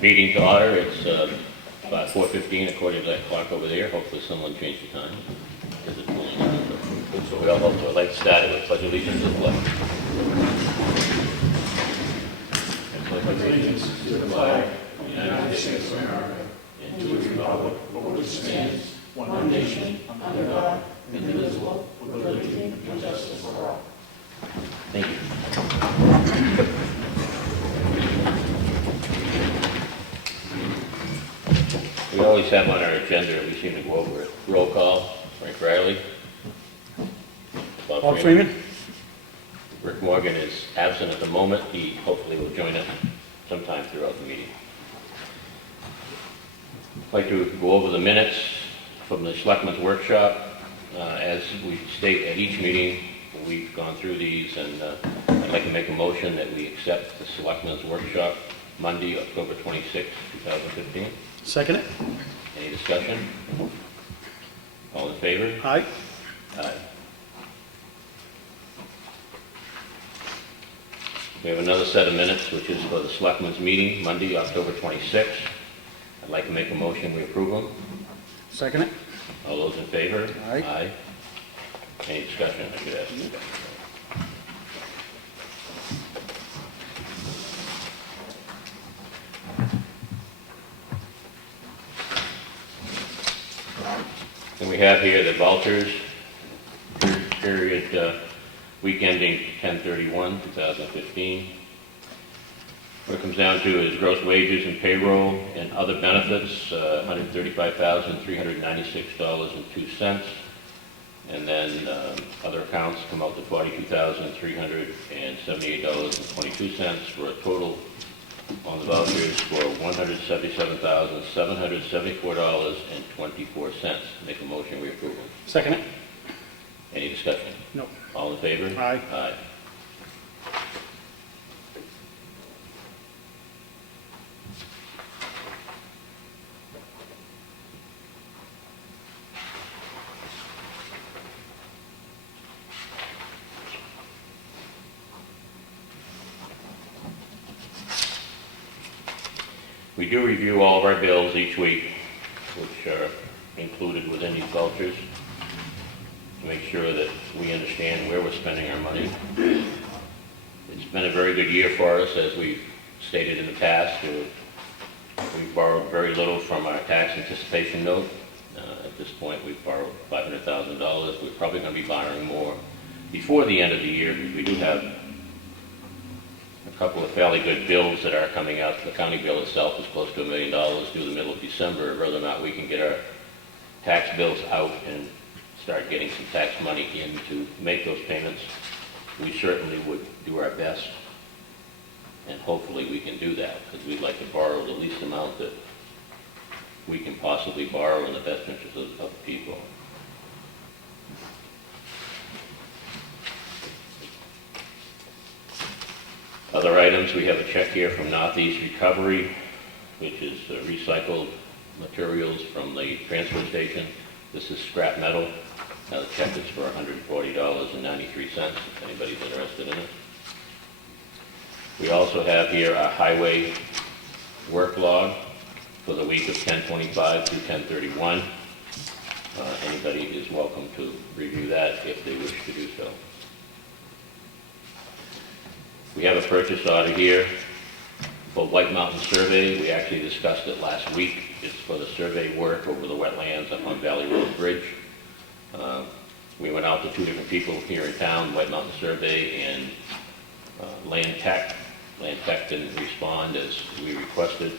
Meeting to order. It's about 4:15 according to that clock over there. Hopefully someone changed the time because it's pulling on. So we all hope to. I'd like to start it with pledge allegiance to the flag. Pledge allegiance to the flag of the United States of America and to the republic for which it stands, one nation, under God, indivisible, with liberty and justice for all. Thank you. We always have on our agenda, we seem to go over it. Roll call, Frank Riley. Bob Freeman. Rick Morgan is absent at the moment. He hopefully will join us sometime throughout the meeting. I'd like to go over the minutes from the Selectmen's Workshop. As we state at each meeting, we've gone through these, and I'd like to make a motion that we accept the Selectmen's Workshop Monday, October 26, 2015. Second it. Any discussion? All in favor? Aye. Aye. We have another set of minutes, which is for the Selectmen's meeting, Monday, October 26th. I'd like to make a motion, we approve them. Second it. All those in favor? Aye. Aye. Any discussion, I should ask? And we have here the vouchers, period week ending 10/31/2015. What it comes down to is gross wages and payroll and other benefits, $135,396.02. And then other accounts come out to $42,378.22 for a total on the vouchers for $177,774.24. Make a motion, we approve them. Second it. Any discussion? No. All in favor? Aye. Aye. We do review all of our bills each week, which are included within these vouchers, to make sure that we understand where we're spending our money. It's been a very good year for us, as we've stated in the past. We've borrowed very little from our tax anticipation note. At this point, we've borrowed $500,000. We're probably going to be borrowing more before the end of the year, because we do have a couple of fairly good bills that are coming out. The county bill itself is close to $1 million due the middle of December. Whether or not we can get our tax bills out and start getting some tax money in to make those payments, we certainly would do our best, and hopefully we can do that, because we'd like to borrow the least amount that we can possibly borrow in the best interest of people. Other items, we have a check here from Northeast Recovery, which is recycled materials from the transfer station. This is scrap metal. Now the check is for $140.93, if anybody's interested in it. We also have here our highway work log for the week of 10/25 through 10/31. Anybody is welcome to review that if they wish to do so. We have a purchase order here for White Mountain Survey. We actually discussed it last week. It's for the survey work over the wetlands up on Valley Road Bridge. We went out to two different people here in town, White Mountain Survey and Land Tech. Land Tech didn't respond as we requested.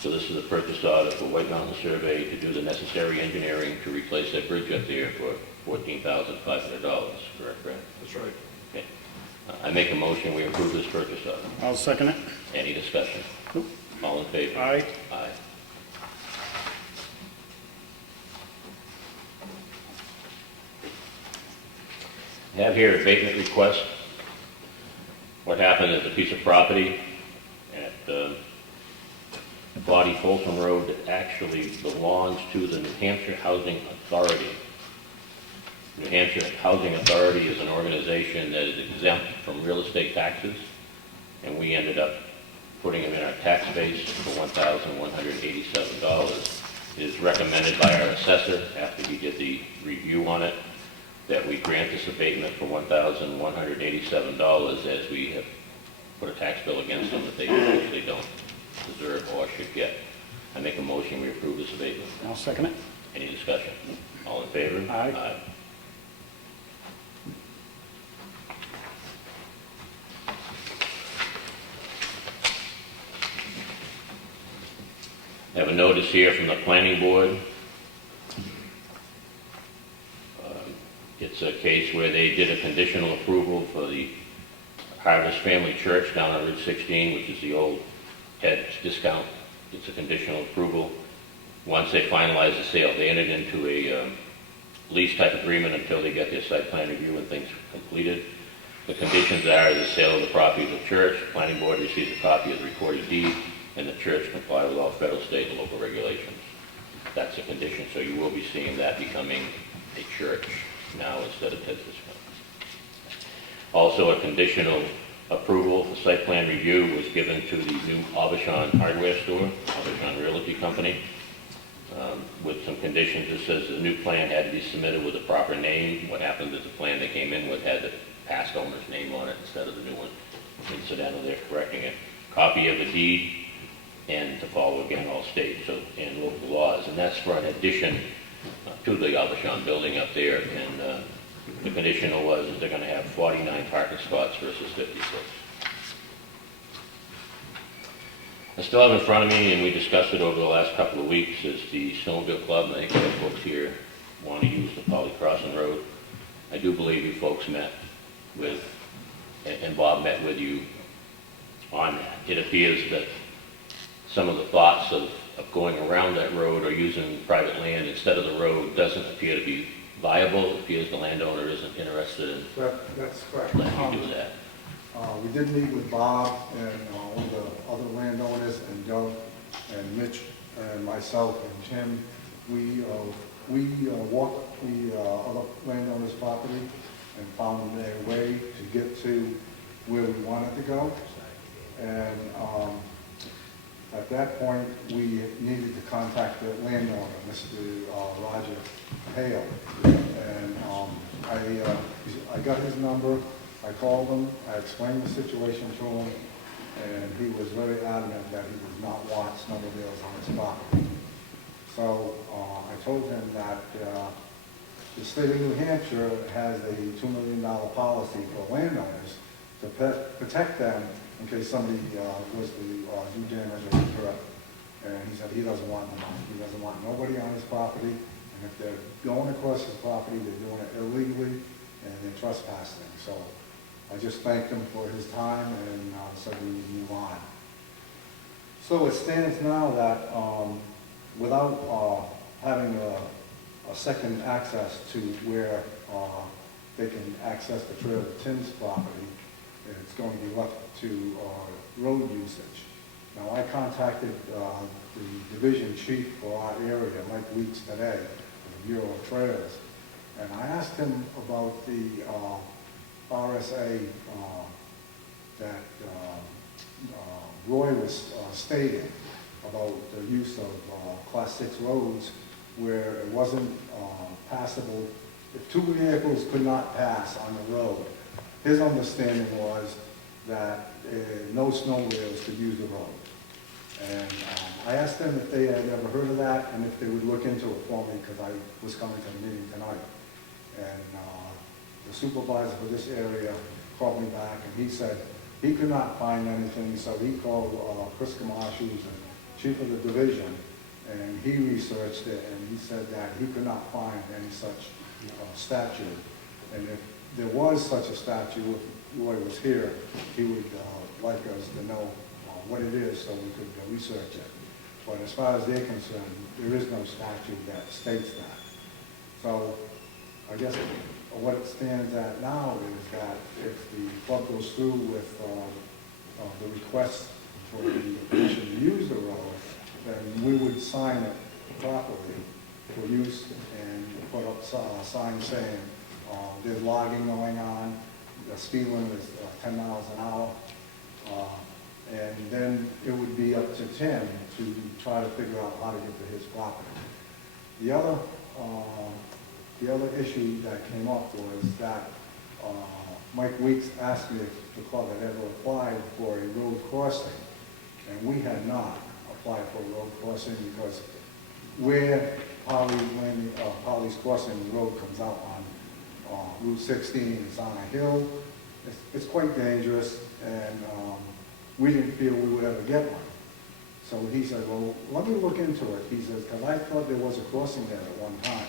So this is a purchase order for White Mountain Survey to do the necessary engineering to replace that bridge up there for $14,500. Correct, Brad? That's right. Okay. I make a motion, we approve this purchase order. I'll second it. Any discussion? Nope. All in favor? Aye. Aye. I have here abatement request. What happened is a piece of property at 40 Folsom Road that actually belongs to the New Hampshire Housing Authority. New Hampshire Housing Authority is an organization that is exempt from real estate taxes, and we ended up putting them in our tax base for $1,187. It is recommended by our assessor, after he did the review on it, that we grant this abatement for $1,187, as we have put a tax bill against them that they actually don't deserve or should get. I make a motion, we approve this abatement. I'll second it. Any discussion? All in favor? Aye. I have a notice here from the planning board. It's a case where they did a conditional approval for the Harvest Family Church down on Route 16, which is the old Ted's Discount. It's a conditional approval. Once they finalize the sale, they entered into a lease type agreement until they get their site plan review and things completed. The conditions are the sale of the property of the church, the planning board receives a copy of the recorded deed, and the church comply with all federal, state, and local regulations. That's a condition, so you will be seeing that becoming a church now instead of Ted's Discount. Also, a conditional approval for site plan review was given to the new Aubuchon hardware store, Aubuchon Realty Company, with some conditions. It says the new plan had to be submitted with a proper name. What happened is the plan they came in with had the past owner's name on it instead of the new one. Incidentally, they're correcting it. Copy of the deed, and to follow again all state and local laws. And that's for an addition to the Aubuchon building up there. And the conditional was that they're going to have 49 parking spots versus 56. I still have in front of me, and we discussed it over the last couple of weeks, is the Snowmobile Club. I think the folks here want to use the Polly Crossing Road. I do believe you folks met with, and Bob met with you on that. It appears that some of the thoughts of going around that road or using private land instead of the road doesn't appear to be viable. It appears the landowner isn't interested in That's correct. letting you do that. We did meet with Bob and one of the other landowners, and Doug and Mitch and myself and Tim. We walked the other landowner's property and found a way to get to where we wanted to go. And at that point, we needed to contact the landowner, Mr. Roger Hale. And I got his number. I called him, I explained the situation to him, and he was very adamant that he would not want snowmobiles on his property. So I told him that the state of New Hampshire has a $2 million policy for landowners to protect them in case somebody was to do damage or hurt. And he said he doesn't want them on. He doesn't want nobody on his property, and if they're going across his property, they're doing it illegally and they're trespassing. So I just thanked him for his time and said we would move on. So it stands now that without having a second access to where they can access the Trail of Tim's property, it's going to be left to road usage. Now I contacted the division chief for our area, Mike Weeks, today, for the Bureau of Trails, and I asked him about the RSA that Roy was stating about the use of Class 6 roads where it wasn't passable. If two vehicles could not pass on the road, his understanding was that no snowmobiles could use the road. And I asked them if they had ever heard of that and if they would look into it for me, because I was coming to the meeting tonight. And the supervisor for this area called me back, and he said he could not find anything, so he called Chris Comeau, who's the chief of the division, and he researched it, and he said that he could not find any such statute. And if there was such a statute, if Roy was here, he would like us to know what it is so we could research it. But as far as they're concerned, there is no statute that states that. So I guess what it stands at now is that if the club goes through with the request for the permission to use the road, then we would sign it properly for use and put up a sign saying there's logging going on, the speed limit is 10 miles an hour, and then it would be up to Tim to try to figure out how to get to his property. The other issue that came up was that Mike Weeks asked me if the club had ever applied for a road crossing, and we had not applied for a road crossing because where Polly's Crossing Road comes out on Route 16, it's on a hill. It's quite dangerous, and we didn't feel we would ever get one. So he said, well, let me look into it. He says, because I thought there was a crossing there at one time.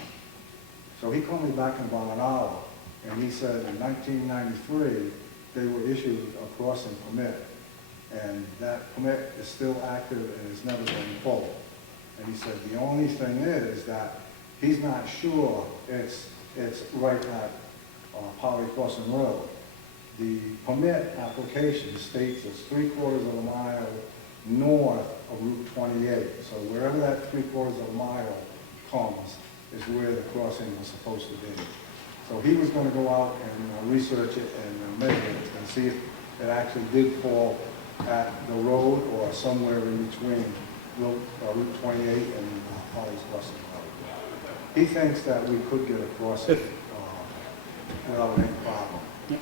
So he called me back in about an hour, and he said in 1993, they were issued a crossing permit. And that permit is still active and it's never been pulled. And he said, the only thing is that he's not sure it's right at Polly Crossing Road. The permit application states it's 3/4 of a mile north of Route 28. So wherever that 3/4 of a mile comes is where the crossing was supposed to be. So he was going to go out and research it and measure it and see if it actually did fall at the road or somewhere in between Route 28 and Polly's Crossing Road. He thinks that we could get a crossing without any problem. Yeah.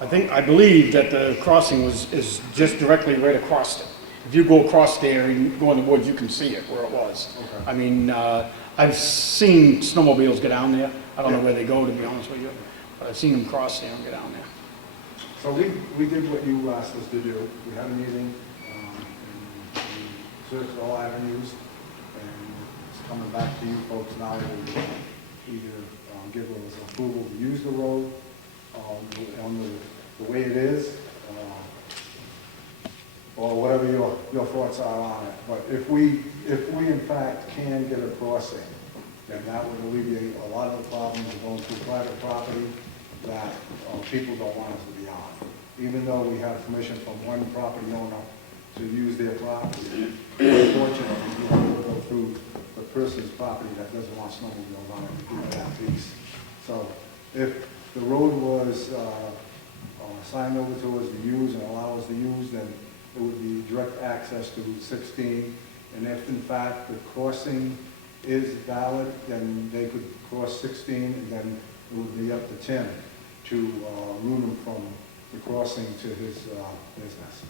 So, I believe that the crossing is just directly right across it. If you go across there and go in the woods, you can see it where it was. Okay. I mean, I've seen snowmobiles get down there. I don't know where they go, to be honest with you, but I've seen them cross there and get down there. So we did what you asked us to do. We had a meeting, and we searched all avenues, and it's coming back to you folks now to either give us approval to use the road on the way it is, or whatever your thoughts are on it. But if we in fact can get a crossing, then that would alleviate a lot of the problems of going through private property that people don't want us to be on. Even though we have permission from one property owner to use their property, unfortunately, we have to go through the person's property that doesn't want snowmobiles on it to keep that piece. So if the road was signed over to us to use and allow us to use, then it would be direct access to Route 16. And if in fact the crossing is valid, then they could cross 16, and then it would be up to Tim to route him from the crossing to his business.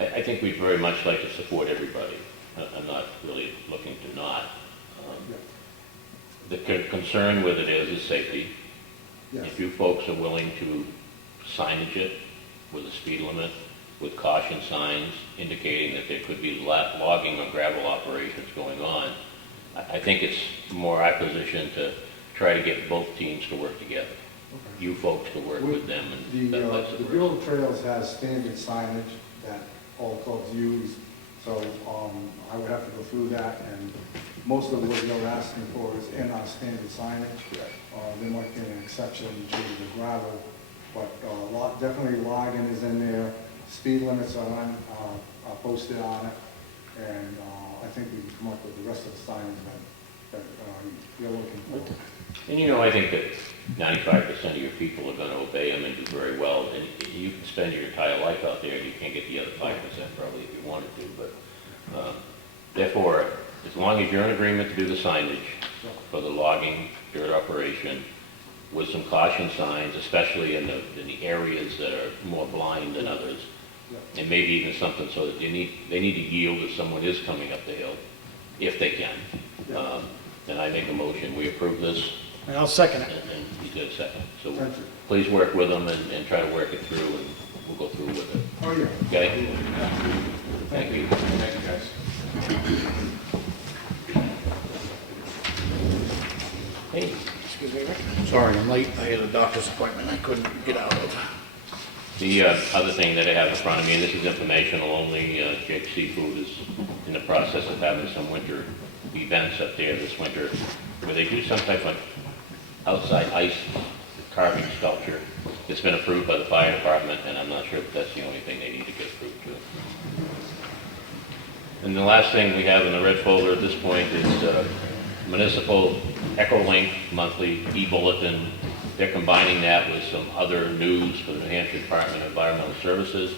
I think we'd very much like to support everybody. I'm not really looking to not. The concern with it is safety. Yes. If you folks are willing to signage it with a speed limit, with caution signs indicating that there could be logging or gravel operations going on, I think it's more our position to try to get both teams to work together. Okay. You folks to work with them, and The vice versa. Bureau of Trails has standard signage that all clubs use, so I would have to go through that, and most of what you're asking for is in our standard signage. There might be an exception to the gravel, but definitely logging is in there, speed limits are posted on it, and I think we can come up with the rest of the signage that you're looking for. And I think that 95% of your people are going to obey them and do very well. And you can spend your entire life out there and you can't get the other 5% probably if you wanted to. But therefore, as long as you're in agreement to do the signage for the logging, dirt operation, with some caution signs, especially in the areas that are more blind than others, and maybe even something so that they need to yield if someone is coming up the hill, if they can. Then I make a motion, we approve this. And I'll second it. And you did a second. So Thank you. please work with them and try to work it through, and we'll go through with it. Oh, yeah. Okay? Thank you. Thank you, guys. Hey, Excuse me, Rick. Sorry, I'm late. I had a doctor's appointment I couldn't get out of. the other thing that I have in front of me, and this is informational only, Jake Seafood is in the process of having some winter events up there this winter where they do some type of outside ice carving sculpture. It's been approved by the fire department, and I'm not sure if that's the only thing they need to get approved to. And the last thing we have in the red folder at this point is municipal EchoLink monthly e-bulletin. They're combining that with some other news for the New Hampshire Department of Environmental Services.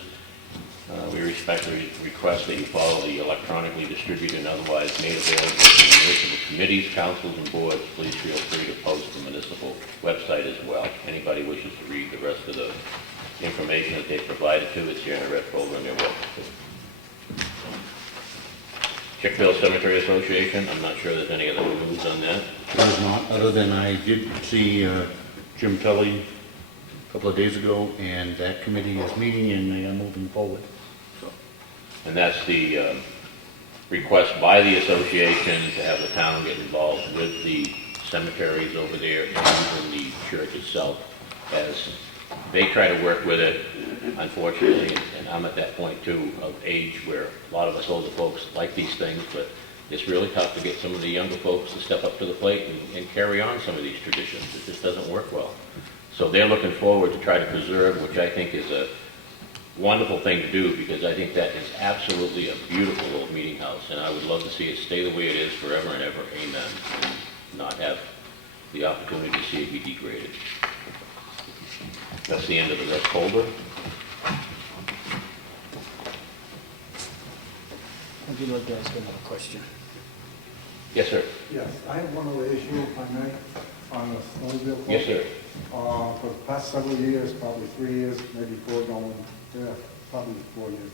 We respectfully request that you follow the electronically distributed and otherwise made available to the municipal committees, councils, and boards. Please feel free to post the municipal website as well. Anybody wishes to read the rest of the information that they provided to, it's here in a red folder on your wall. Chickville Cemetery Association, I'm not sure there's any other news on that. There's not, other than I did see Jim Tully a couple of days ago, and that committee is meeting and they are moving forward. And that's the request by the association to have the town get involved with the cemeteries over there and even the church itself, as they try to work with it. Unfortunately, and I'm at that point too of age where a lot of us older folks like these things, but it's really tough to get some of the younger folks to step up to the plate and carry on some of these traditions. It just doesn't work well. So they're looking forward to try to preserve, which I think is a wonderful thing to do, because I think that is absolutely a beautiful old meeting house, and I would love to see it stay the way it is forever and ever, amen, and not have the opportunity to see it be degraded. That's the end of the red folder. Would you like to ask another question? Yes, sir. Yes, I have one other issue, if I may, on the snowmobile club. Yes, sir. For the past several years, probably 3 years, maybe 4 going, yeah, probably 4 years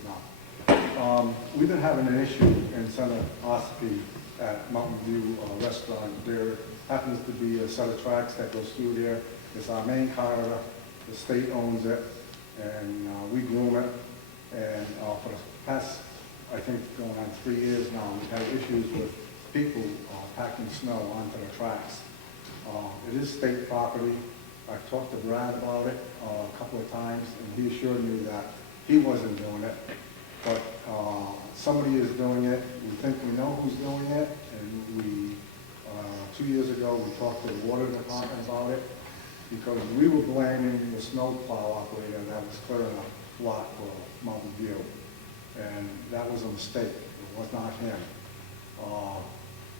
now. We've been having an issue in Center Ossipee at Mountain View Restaurant. There happens to be a set of tracks that goes through there. It's our main corridor. The state owns it, and we groom it. And for the past, I think, going on 3 years now, we've had issues with people packing snow onto the tracks. It is state property. I've talked to Brad about it a couple of times, and he assured me that he wasn't doing it, but somebody is doing it. We think we know who's doing it, and we, 2 years ago, we talked to the water department about it, because we were blaming the snowplow operator that was clearing a lot for Mountain View, and that was a mistake. It was not him.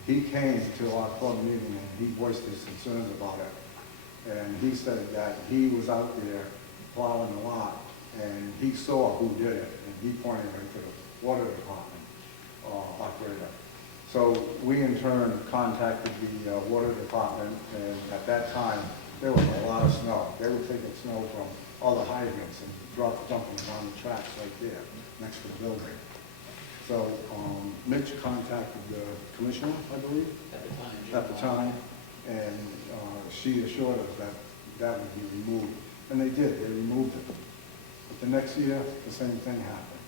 He came to our club meeting and he voiced his concerns about it. And he said that he was out there plowing the lot and he saw who did it, and he pointed right to the water department operator. So we in turn contacted the water department, and at that time there was a lot of snow. They were taking snow from all the hydrants and dumping it on the tracks right there next to the building. So Mitch contacted the commissioner, I believe, at the time, and she assured us that that would be removed. And they did, they removed it. But the next year, the same thing happened.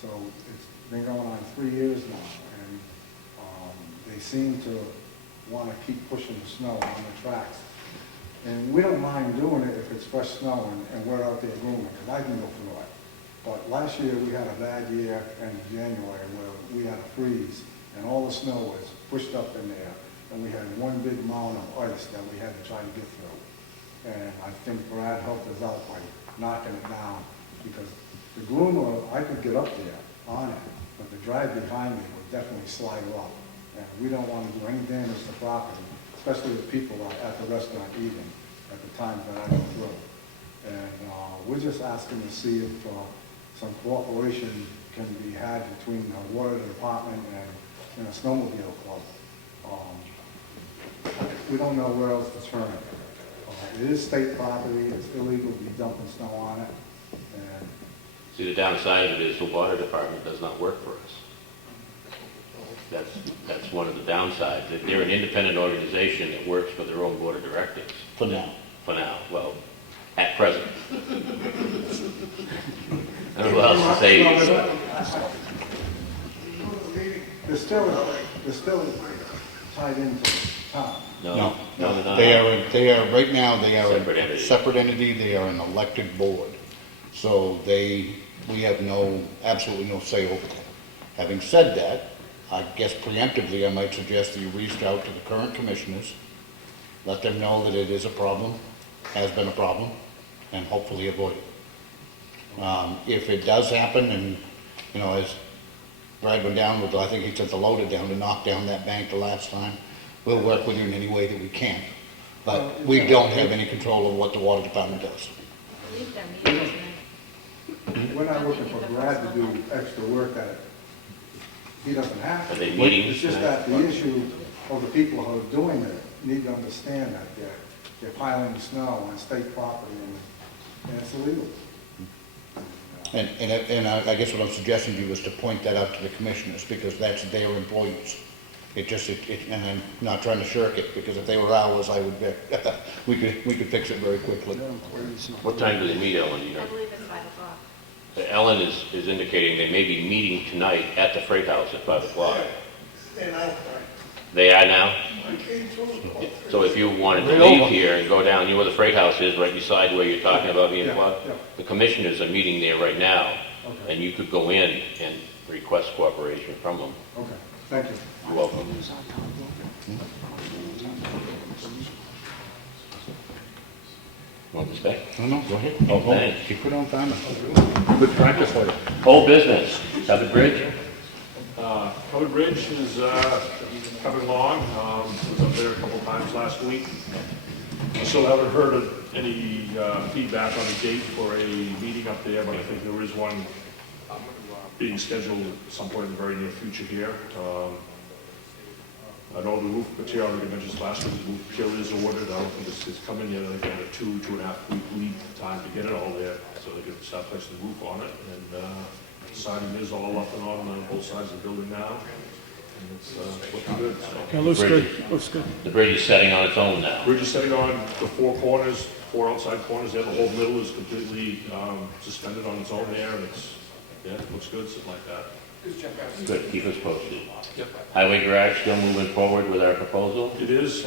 So it's been going on 3 years now, and they seem to want to keep pushing the snow on the tracks. And we don't mind doing it if it's fresh snow and we're out there grooming, because I can go through it. But last year, we had a bad year in January where we had a freeze, and all the snow was pushed up in there, and we had one big mound of ice that we had to try to get through. And I think Brad helped us out by knocking it down, because the groomer, I could get up there on it, but the drive behind me would definitely slide off. And we don't want to do any damage to property, especially the people at the restaurant eating at the times that I go through. And we're just asking to see if some cooperation can be had between the water department and a snowmobile club. We don't know where else to turn it. It is state property. It's illegal to be dumping snow on it. And See, the downside of it is the water department does not work for us. That's one of the downsides. They're an independent organization that works for their own board of directors. For now. For now, well, at present. I don't know what else to say. they're still tied into town. No, they're not. They are, right now, they are Separate a entity. separate entity, they are an elected board. So we have absolutely no say over them. Having said that, I guess preemptively, I might suggest that you reach out to the current commissioners, let them know that it is a problem, has been a problem, and hopefully avoid it. If it does happen, and, as Brad went down with, I think he took the loader down to knock down that bank the last time, we'll work with you in any way that we can. But we don't have any control of what the water department does. I believe their meeting tonight. we're not looking for Brad to do extra work that he doesn't have Are to. they meeting It's just tonight? that the issue of the people who are doing it need to understand that they're piling snow on state property and it's illegal. And I guess what I'm suggesting to you is to point that out to the commissioners, because that's their employees. And I'm not trying to shirk it, because if they were ours, I would bet, we could fix it very quickly. What time do they meet, Ellen, do you know? I believe it's 5 o'clock. Ellen is indicating they may be meeting tonight at the Freight House at 5 o'clock. They are now? So if you wanted to leave here and go down, you know where the Freight House is, right beside where you're talking about being Yeah, plugged? yeah. The commissioners are meeting there right now, Okay. and you could go in and request cooperation from them. Okay, thank you. You're welcome. Want to stay? No, go ahead. Oh, thanks. Keep it on time. Good practice for you. Old business, Covered Bridge? Covered Bridge is coming along. Was up there a couple times last week. I still haven't heard of any feedback on a date for a meeting up there, but I think there is one being scheduled at some point in the very near future here. I know the roof material, I already mentioned last week, the roof material is ordered. I don't think it's come in yet. I think they had a 2.5 week lead time to get it all there, so they can start placing the roof on it. And siding is all up and on both sides of the building now, and it's looking good. So. It looks good, looks good. The bridge is setting on its own now. We're just setting on the 4 corners, 4 outside corners there. The whole middle is completely suspended on its own there, and it looks good, something like that. Good, keep us posted. Highway garage still moving forward with our proposal? It is,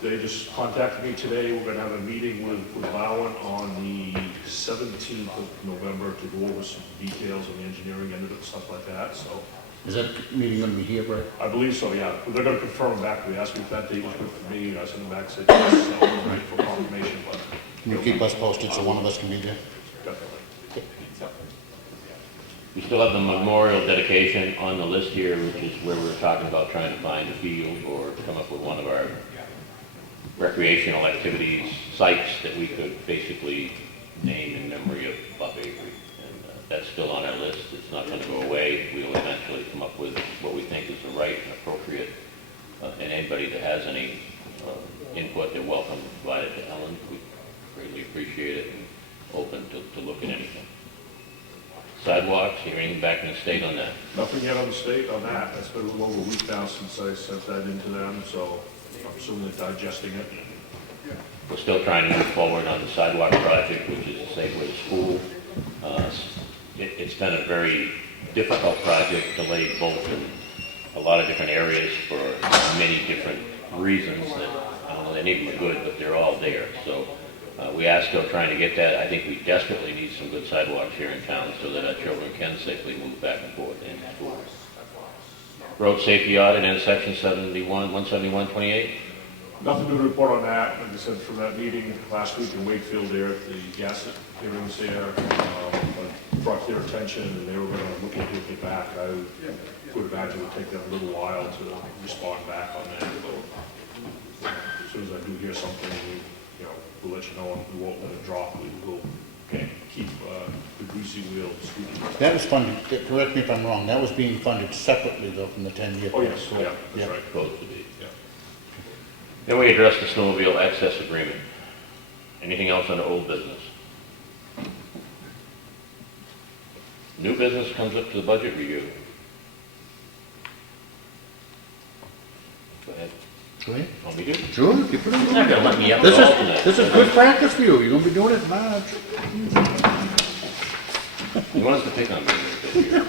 they just contacted me today. We're gonna have a meeting with Bowen on the 17th of November to go over some details on the engineering end of it and stuff like that, so. Is that meeting gonna be here, Brett? I believe so, yeah. They're gonna confirm back. They asked me if that date was good for me, and I sent them back and said yes, so I'm ready for confirmation, but. Can you keep us posted so one of us can be there? Definitely. We still have the memorial dedication on the list here, which is where we're talking about trying to find a field or come up with one of our recreational activities, sites that we could basically name in memory of Bob Avery. And that's still on our list. It's not going to go away. We'll eventually come up with what we think is the right and appropriate. And anybody that has any input, they're welcome to provide it to Ellen. We greatly appreciate it and open to look at anything. Sidewalks, hear anything back in the state on that? Nothing yet on the state on that. That's been a little over a week now since I sent that into them, so I'm assuming they're digesting it. We're still trying to move forward on the sidewalk project, which is Safeway School. It's been a very difficult project, delayed both in a lot of different areas for many different reasons that, I don't know, they need to be good, but they're all there. So we are still trying to get that. I think we desperately need some good sidewalks here in town so that our children can safely move back and forth in school. Road safety audit in section 171-28. Nothing new to report on that. Like I said, from that meeting last week in Wakefield there, the gas hearings there, brought to their attention, and they were going to look into it back. I would imagine it would take them a little while to respond back on that. So as soon as I do hear something, we'll let you know, and we won't let it drop. We will keep the greasy wheel squeaking. That was funded, correct me if I'm wrong, that was being funded separately though from the 10-year. Oh, yes, yeah, Yeah. that's right. Supposed to be. Yeah. Then we address the snowmobile access agreement. Anything else on the old business? New business comes up to the budget review. Go ahead. Go ahead. Want me to? Sure, keep it on. You're not gonna let me up at all tonight. This is good practice for you, you're gonna be doing it in March. You want us to pick on me a little bit here.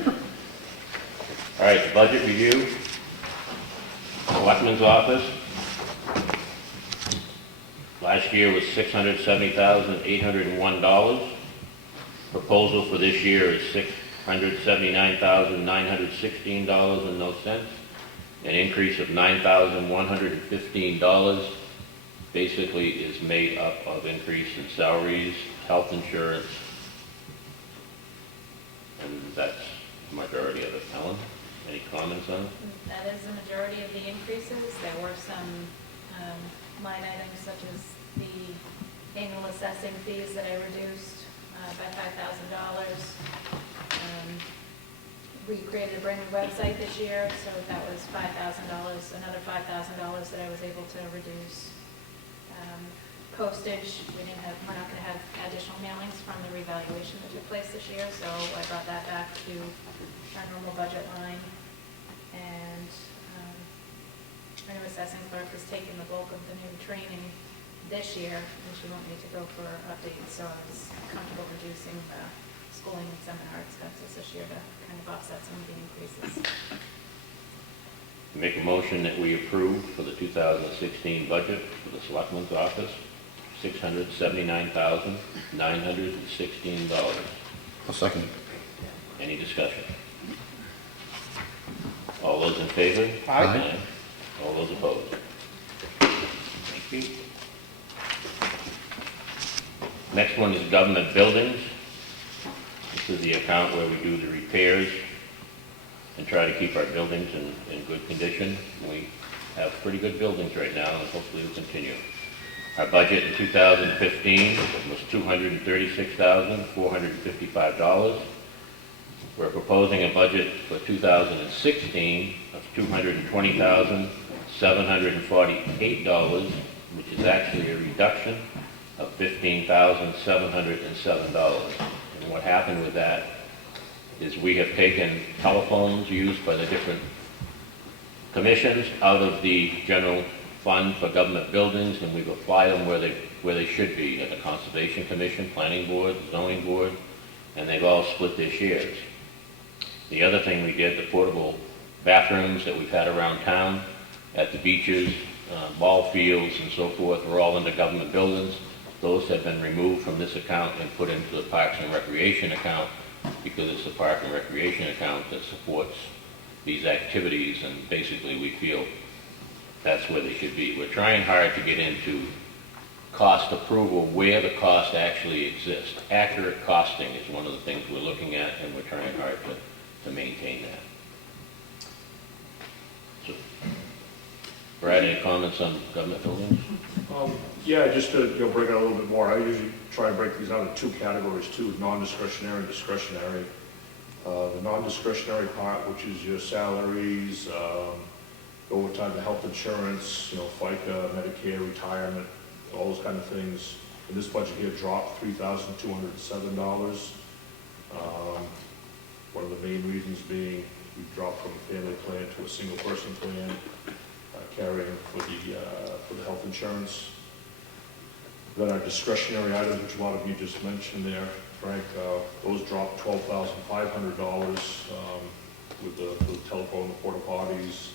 All right, the budget review. Selectmen's office. Last year was $670,801. Proposal for this year is $679,916 and no cents. An increase of $9,115 basically is made up of increase in salaries, health insurance, and that's the majority of it. Ellen, any comments on it? That is the majority of the increases. There were some line items such as the annual assessing fees that I reduced. by $5,000. We created a brand new website this year, so that was $5,000, another $5,000 that I was able to reduce. Postage, we're not going to have additional mailings from the revaluation that took place this year, so I brought that back to our normal budget line. And our new assessing clerk has taken the bulk of the new training this year, and she won't need to go for updates, so I was comfortable reducing the schooling and seminar expenses this year to kind of offset some of the increases. Make a motion that we approve for the 2016 budget for the Selectmen's Office, $679,916. I'll second. Any discussion? All those in favor? Aye. All those opposed? Thank you. Next one is government buildings. This is the account where we do the repairs and try to keep our buildings in good condition. We have pretty good buildings right now, and hopefully will continue. Our budget in 2015 was $236,455. We're proposing a budget for 2016 of $220,748, which is actually a reduction of $15,707. And what happened with that is we have taken telephones used by the different commissions out of the general fund for government buildings, and we've applied them where they should be, at the Conservation Commission, Planning Board, Zoning Board, and they've all split their shares. The other thing we did, the portable bathrooms that we've had around town, at the beaches, ball fields and so forth, were all in the government buildings. Those have been removed from this account and put into the Parks and Recreation account, because it's the Park and Recreation account that supports these activities, and basically we feel that's where they should be. We're trying hard to get into cost approval where the cost actually exists. Accurate costing is one of the things we're looking at, and we're trying hard to maintain that. So, Brad, any comments on government buildings? Yeah, just to break it out a little bit more, I usually try and break these out into two categories too: non-discretionary and discretionary. The non-discretionary part, which is your salaries, overtime, the health insurance, FICA, Medicare, retirement, all those kind of things. And this budget here dropped $3,207. One of the main reasons being we dropped from a family plan to a single person plan, carrying for the health insurance. Then our discretionary items, which a lot of you just mentioned there, Frank, those dropped $12,500 with the telephone, the porta potties.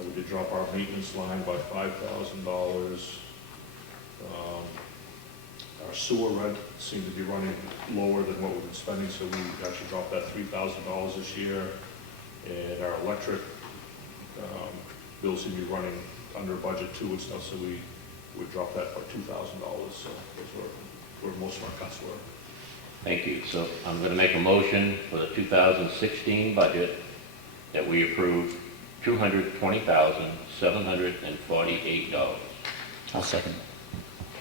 We did drop our maintenance line by $5,000. Our sewer rent seemed to be running lower than what we've been spending, so we actually dropped that $3,000 this year. And our electric bills seem to be running under budget too and stuff, so we dropped that by $2,000. So those were where most of our cuts were. Thank you. So I'm going to make a motion for the 2016 budget that we approve $220,748. I'll second.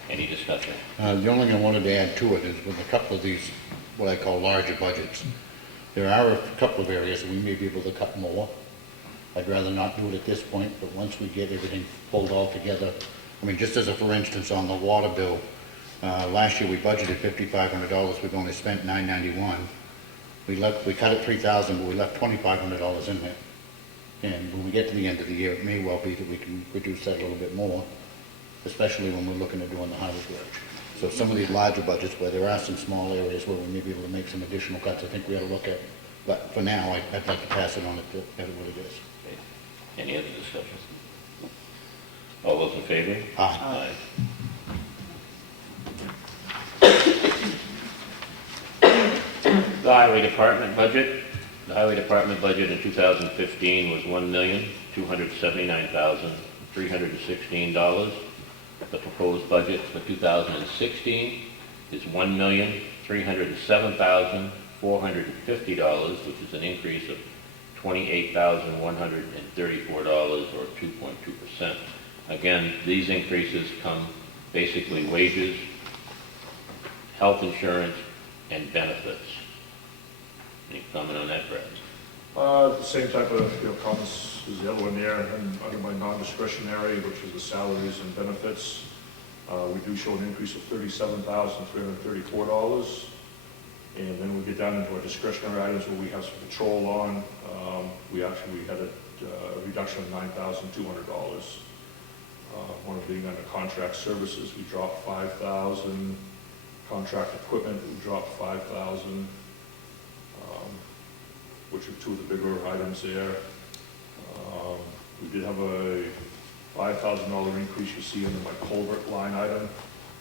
Any discussion? The only thing I wanted to add to it is with a couple of these, what I call larger budgets, there are a couple of areas that we may be able to cut more. I'd rather not do it at this point, but once we get everything pulled all together, I mean, just as a for instance on the water bill, last year we budgeted $5,500, we've only spent $991. We cut it $3,000, but we left $2,500 in there. And when we get to the end of the year, it may well be that we can reduce that a little bit more, especially when we're looking at doing the highway garage. So some of these larger budgets where there are some small areas where we may be able to make some additional cuts, I think we ought to look at. But for now, I'd like to pass it on at what it is. Okay. Any other discussion? All those in favor? Aye. The highway department budget. The highway department budget in 2015 was $1,279,316. The proposed budget for 2016 is $1,307,450, which is an increase of $28,134, or 2.2%. Again, these increases come basically wages, health insurance, and benefits. Any comment on that, Brad? The same type of, comments as the other one there, and under my non-discretionary, which is the salaries and benefits, we do show an increase of $37,334. And then we get down into our discretionary items where we have some patrol on, we had a reduction of $9,200. One being under contract services, we dropped $5,000. Contract equipment, we dropped $5,000. Which are two of the bigger items there. We did have a $5,000 increase you see under my culvert line item,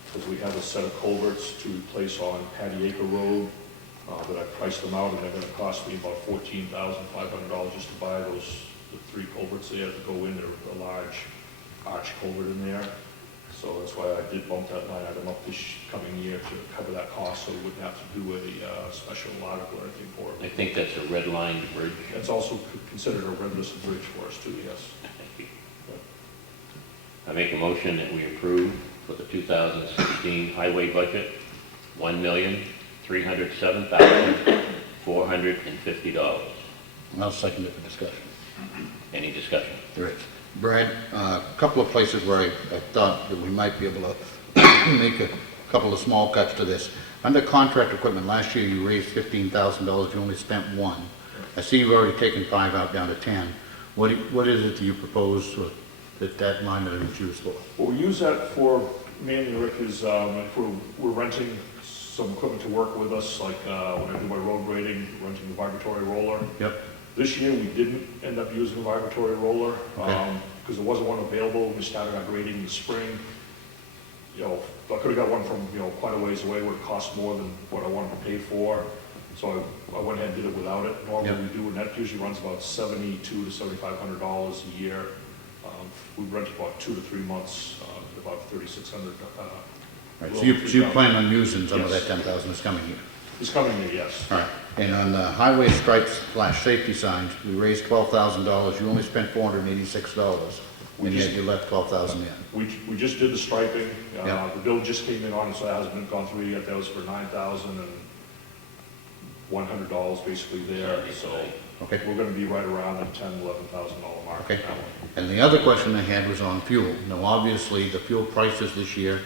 because we have a set of culverts to replace on Patty Acre Road, that I priced them out, and they're gonna cost me about $14,500 just to buy the 3 culverts there to go in. They're a large arch culvert in there. So that's why I did bump that line item up this coming year to cover that cost, so we wouldn't have to do a special article or anything for I it. think that's a red line bridge. It's also considered a red listed bridge for us too, yes. Thank you. I make a motion that we approve for the 2016 highway budget, $1,307,450. I'll second it for discussion. Any discussion? Right. Brad, a couple of places where I thought that we might be able to make a couple of small cuts to this. Under contract equipment, last year you raised $15,000, you only spent $1. I see you've already taken 5 out down to 10. What is it that you propose that line item is used for? What we use that for mainly, Rick, is if we're renting some equipment to work with us, like when I do my road grading, renting the vibratory roller. Yep. This year, we didn't end up using a vibratory roller, Okay. because there wasn't one available. We started our grading in the spring. I could have got one from, quite a ways away, would have cost more than what I wanted to pay for. So I went ahead and did it without it. Normally Yep. we do, and that usually runs about $7,200 to $7,500 a year. We rent about 2 to 3 months, about $3,600. Right, so you plan on using some of Yes. that 10,000 this coming year? This coming year, yes. All right, and on the highway stripes / safety signs, we raised $12,000, you only spent $486, and yet you left $12,000 in. We just did the striping. Yeah. The bill just came in on it, so it hasn't been gone through yet. That was for $9,100 basically there. So Okay. we're gonna be right around the $10,000, $11,000 mark on Okay. that one. And the other question I had was on fuel. Now, obviously, the fuel prices this year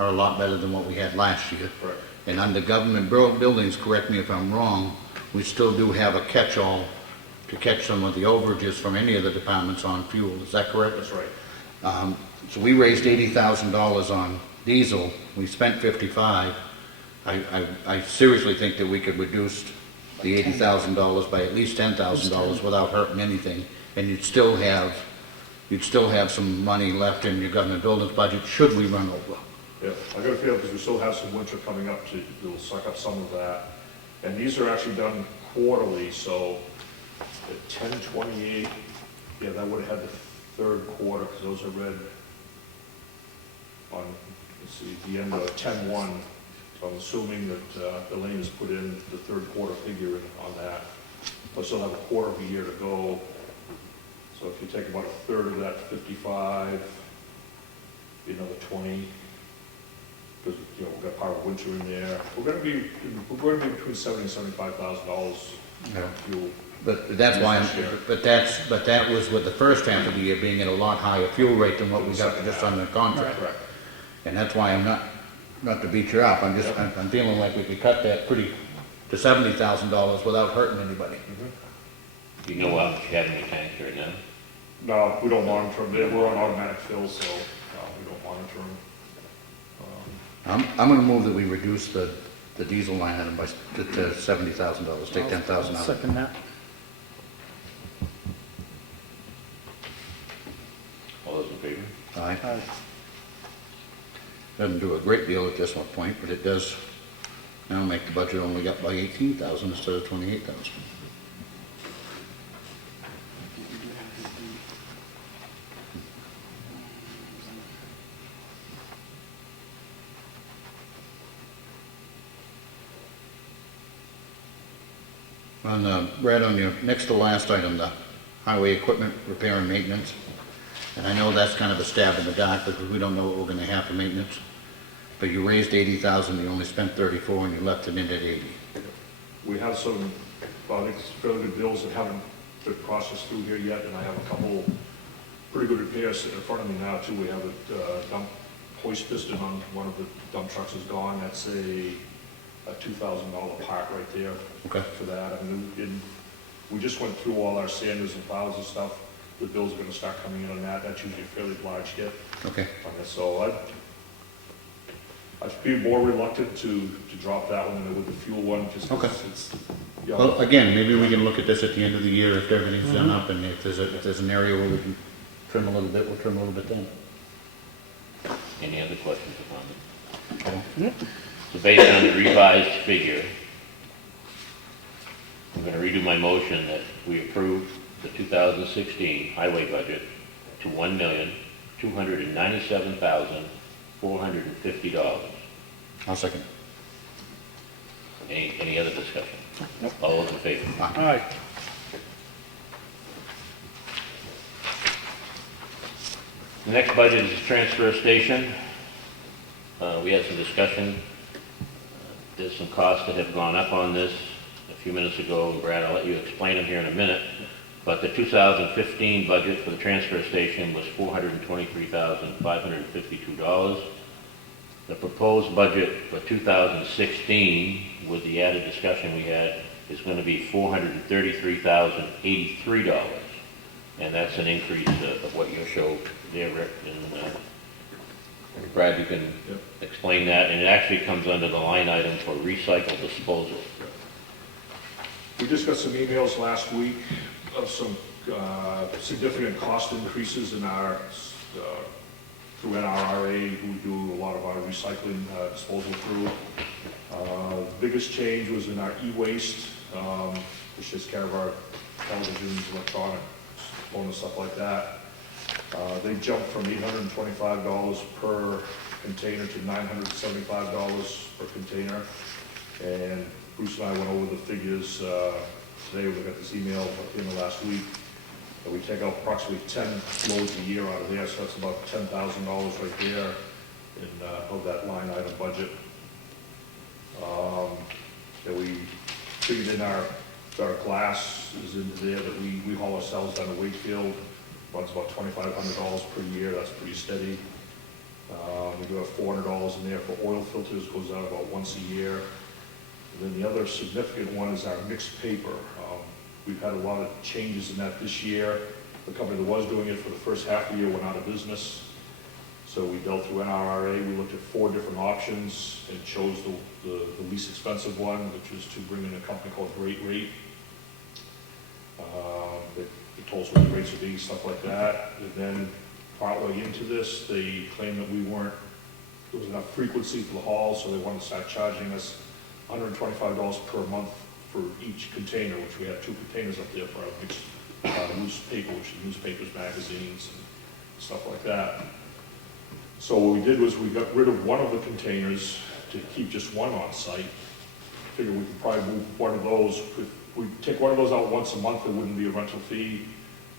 are a lot better than what we had last year. Correct. And under government buildings, correct me if I'm wrong, we still do have a catch-all to catch some of the overages from any of the departments on fuel. Is that correct? That's right. So we raised $80,000 on diesel. We spent 55. I seriously think that we could reduce the $80,000 by at least $10,000 without hurting anything, and you'd still have some money left in your government buildings budget should we run over. Yeah, I got a feeling because we still have some winter coming up we'll suck up some of that. And these are actually done quarterly, so at 10/28, yeah, that would have had the 3rd quarter, because those are read on, let's see, the end of 10/1. So I'm assuming that Elaine has put in the 3rd quarter figure on that. I still have a quarter of a year to go. So if you take about a third of that 55, be another 20. Because, we've got part of winter in there. We're going to be between $70,000 and $75,000 fuel. But that's why but that was with the first half of the year being at a lot higher fuel rate than what we got just on the contract. Correct. And that's why I'm not to beat you up, I'm feeling like we could cut that to $70,000 without hurting anybody. You know how much you have in your tanks right now? No, we don't monitor them. We're on automatic fill, so we don't monitor them. I'm gonna move that we reduce the diesel line item to $70,000, take $10,000 out. Second that. All those in favor? Aye. Aye. Doesn't do a great deal at this one point, but it does now make the budget only up by 18,000 instead of 28,000. Brad, on your next to last item, the highway equipment repair and maintenance, and I know that's kind of a stab in the dark because we don't know what we're going to have for maintenance. But you raised 80,000, you only spent 34, and you left it in at 80. We have some, I think, fairly good bills that haven't been processed through here yet, and I have a couple pretty good repairs sitting in front of me now, too. We have a dump hoist piston on one of the dump trucks is gone. That's a $2,000 part right there. Okay. For that. I mean, we just went through all our sanders and files and stuff. The bills are gonna start coming in on that. That's usually a fairly large hit. Okay. on this. So I'd be more reluctant to drop that one than with the fuel one, just Okay. because it's, you know, Well, again, maybe we can look at this at the end of the year if everything's done up, and if there's an area where we can trim a little bit, we'll trim a little bit then. Any other questions or comments? So based on the revised figure, I'm gonna redo my motion that we approve the 2016 highway budget to $1,297,450. I'll second. Any other discussion? All those in favor? All right. The next budget is the transfer station. We had some discussion. There's some costs that have gone up on this a few minutes ago, and Brad, I'll let you explain them here in a minute. But the 2015 budget for the transfer station was $423,552. The proposed budget for 2016, with the added discussion we had, is going to be $433,083. And that's an increase of what you showed there, Rick. And Brad, you can explain that. And it actually comes under the line item for recycle disposal. we just got some emails last week of some significant cost increases in our, through NRRA, who do a lot of our recycling disposal through. Biggest change was in our e-waste, which takes care of our televisions, electronics, phone and stuff like that. They jumped from $825 per container to $975 per container. And Bruce and I went over the figures today. We got this email at the end of last week. And we take out approximately 10 loads a year out of there, so that's about $10,000 right there in of that line item budget. That we figured in our glass is into there that we haul ourselves down to Wakefield. Runs about $2,500 per year. That's pretty steady. We do have $400 in there for oil filters. Goes out about once a year. And then the other significant one is our mixed paper. We've had a lot of changes in that this year. The company that was doing it for the first half of the year went out of business. So we dealt through NRRA. We looked at 4 different options and chose the least expensive one, which was to bring in a company called Great Rate. They told us what the rates would be, stuff like that. And then partway into this, they claimed that there was enough frequency for the haul, so they wanted to start charging us $125 per month for each container, which we had 2 containers up there for our mixed loose paper, which is newspapers, magazines, and stuff like that. So what we did was we got rid of one of the containers to keep just one on site. Figured we could probably move one of those. If we take one of those out once a month, there wouldn't be a rental fee.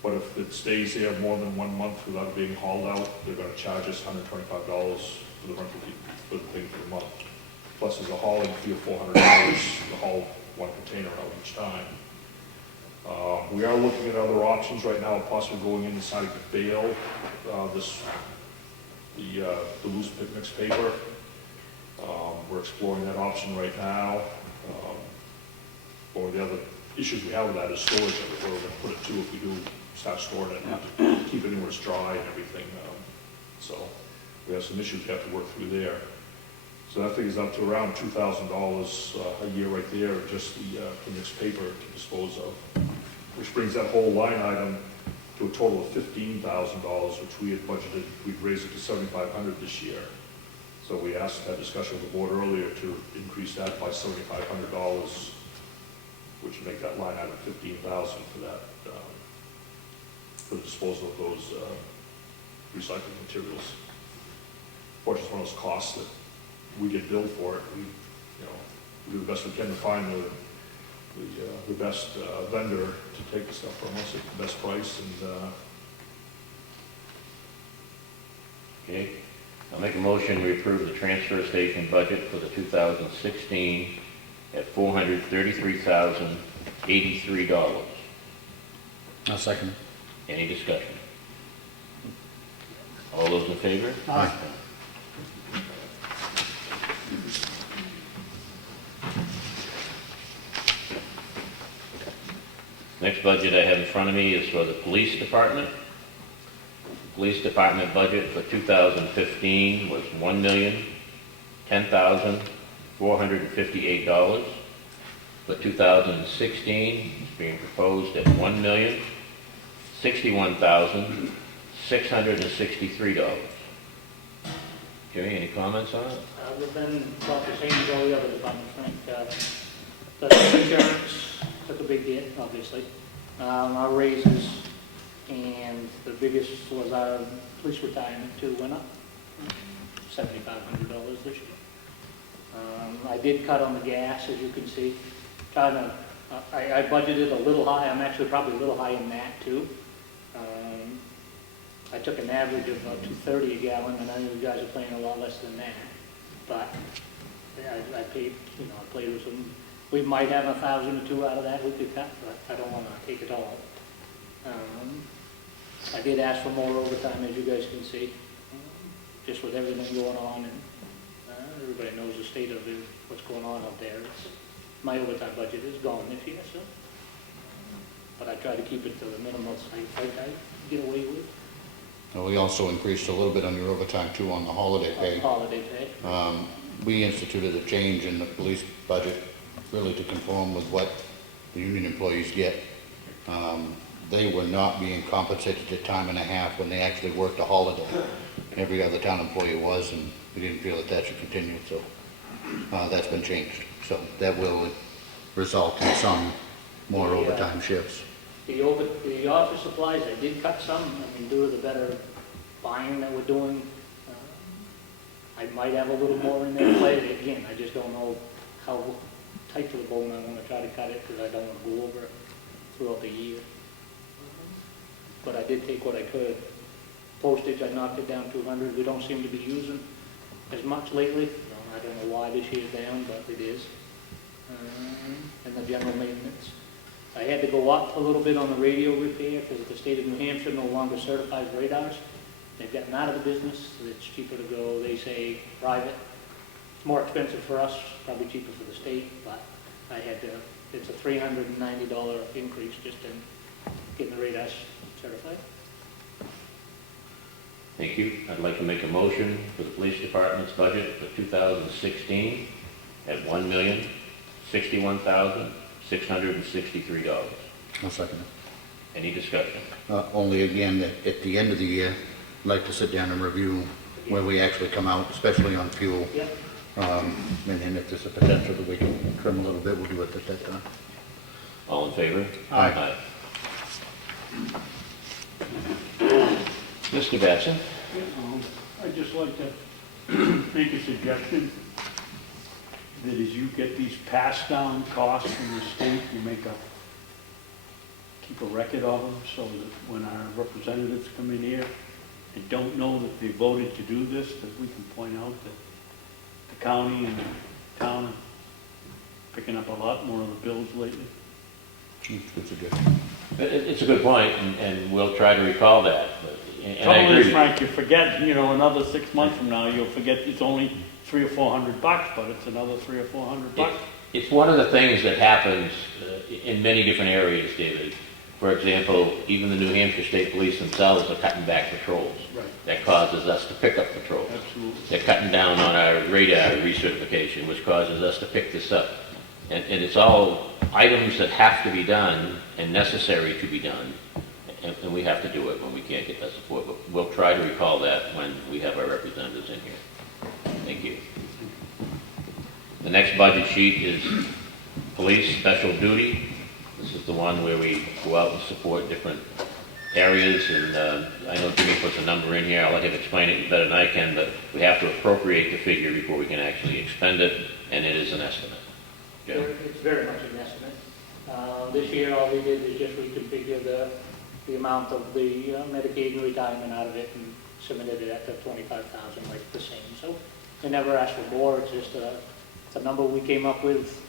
But if it stays there more than 1 month without being hauled out, they're gonna charge us $125 for the rental fee for the thing for the month. Plus there's a hauling fee of $400 to haul one container out each time. We are looking at other options right now, possibly going inside of the bale, the loose mixed paper. We're exploring that option right now. One of the other issues we have with that is storage of it, where we're gonna put it to if we do start storing it, to keep it anywhere it's dry and everything. So we have some issues we have to work through there. So that figures up to around $2,000 a year right there, just the mixed paper to dispose of, which brings that whole line item to a total of $15,000, which we had budgeted. We'd raise it to $7,500 this year. So we asked that discussion with the board earlier to increase that by $7,500, which would make that line item $15,000 for that, for the disposal of those recycling materials. Fortunately, it's one of those costs that we get billed for it. We do the best we can to find the best vendor to take the stuff from us at the best price. And Okay. I'll make a motion, we approve the transfer station budget for the 2016 at $433,083. I'll second it. Any discussion? All those in favor? Aye. Next budget I have in front of me is for the police department. Police department budget for 2015 was $1,010,458. For 2016, it's being proposed at $1,061,663. Jimmy, any comments on it? We've been about the same as all the other departments, Frank. The insurance took a big hit, obviously. Our raises, and the biggest was our police retirement too, went up $7,500 this year. I did cut on the gas, as you can see. I budgeted a little high. I'm actually probably a little high in that too. I took an average of about $2.30 a gallon, and I know you guys are paying a lot less than that. But yeah, I paid, I played with some. We might have 1,000 or 2 out of that we could cut, but I don't want to take it all. I did ask for more overtime, as you guys can see, just with everything going on, and everybody knows the state of what's going on out there. My overtime budget is gone this year, so. But I try to keep it to the minimum I get away with. We also increased a little bit on your overtime too on the holiday pay. Holiday pay. We instituted a change in the police budget really to conform with what the union employees get. They were not being compensated at time and a half when they actually worked a holiday. Every other town employee was, and we didn't feel that that should continue, so that's been changed. So that will result in some more overtime shifts. The office supplies, I did cut some. I mean, due to the better buying that we're doing, I might have a little more in there later. Again, I just don't know how tight to the bone I want to try to cut it, because I don't want to go over it throughout the year. But I did take what I could. Postage, I knocked it down 200. We don't seem to be using as much lately. I don't know why this year's down, but it is. And the general maintenance. I had to go up a little bit on the radio repair because the state of New Hampshire no longer certifies radars. They've gotten out of the business. It's cheaper to go, they say, private. It's more expensive for us, probably cheaper for the state, but I had to, it's a $390 increase just in getting the radars certified. Thank you. I'd like to make a motion for the police department's budget for 2016 at $1,061,663. I'll second it. Any discussion? Only again, that at the end of the year, I'd like to sit down and review where we actually come out, especially on fuel. Yep. And then if there's a potential that we can trim a little bit, we'll do it at that time. All in favor? Aye. Mr. Batson? I'd just like to make a suggestion that as you get these passed down costs from the state, you keep a record of them so that when our representatives come in here and don't know that they voted to do this, that we can point out that the county and the town are picking up a lot more of the bills lately. Good suggestion. It's a good point, and we'll try to recall that. And I Trouble agree. is, Frank, you forget, another 6 months from now, you'll forget it's only $300 or $400, but it's another $300 or $400. It's one of the things that happens in many different areas, David. For example, even the New Hampshire State Police themselves are cutting back patrols. Right. That causes us to pick up patrols. Absolutely. They're cutting down on our radar recertification, which causes us to pick this up. And it's all items that have to be done and necessary to be done, and we have to do it when we can't get that support. But we'll try to recall that when we have our representatives in here. Thank you. The next budget sheet is police special duty. This is the one where we go out and support different areas, and I know Jimmy puts a number in here. I'll let him explain it better than I can, but we have to appropriate the figure before we can actually expend it, and it is an estimate. Jim? It's very much an estimate. This year, all we did is just reconfigure the amount of the Medicaid and retirement out of it and submitted it at the 25,000, like the same. So they never asked for more, it's just it's a number we came up with.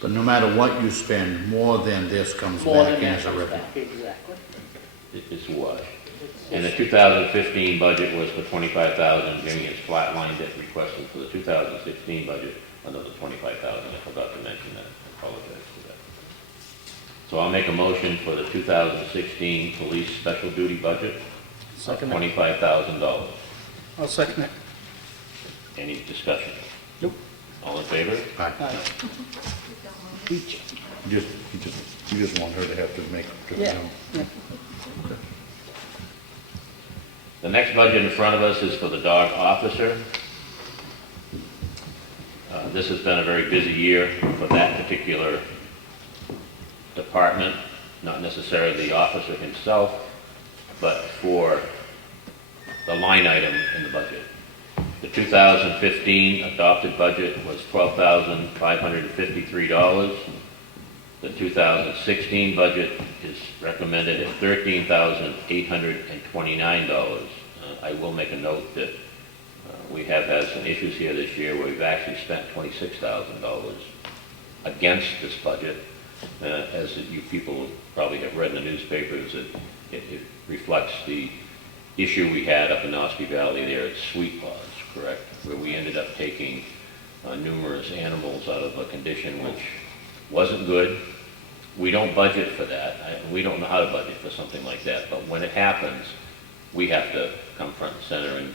But no matter what you spend, more than this comes More back than in that as a comes revenue. back, exactly. It's what? It's- And the 2015 budget was for 25,000. Jimmy has flatlined it, requesting for the 2016 budget another 25,000. I forgot to mention that. I apologize for that. So I'll make a motion for the 2016 police special duty budget of Second it. $25,000. I'll second it. Any discussion? Nope. All in favor? Aye. Aye. You just want her to have to make, Yeah. The next budget in front of us is for the dog officer. This has been a very busy year for that particular department, not necessarily the officer himself, but for the line item in the budget. The 2015 adopted budget was $12,553. The 2016 budget is recommended at $13,829. I will make a note that we have had some issues here this year where we've actually spent $26,000 against this budget. As you people probably have read in the newspapers, it reflects the issue we had up in Ossipee Valley there at Sweet Paws, correct? Where we ended up taking numerous animals out of a condition which wasn't good. We don't budget for that. We don't know how to budget for something like that. But when it happens, we have to come front and center and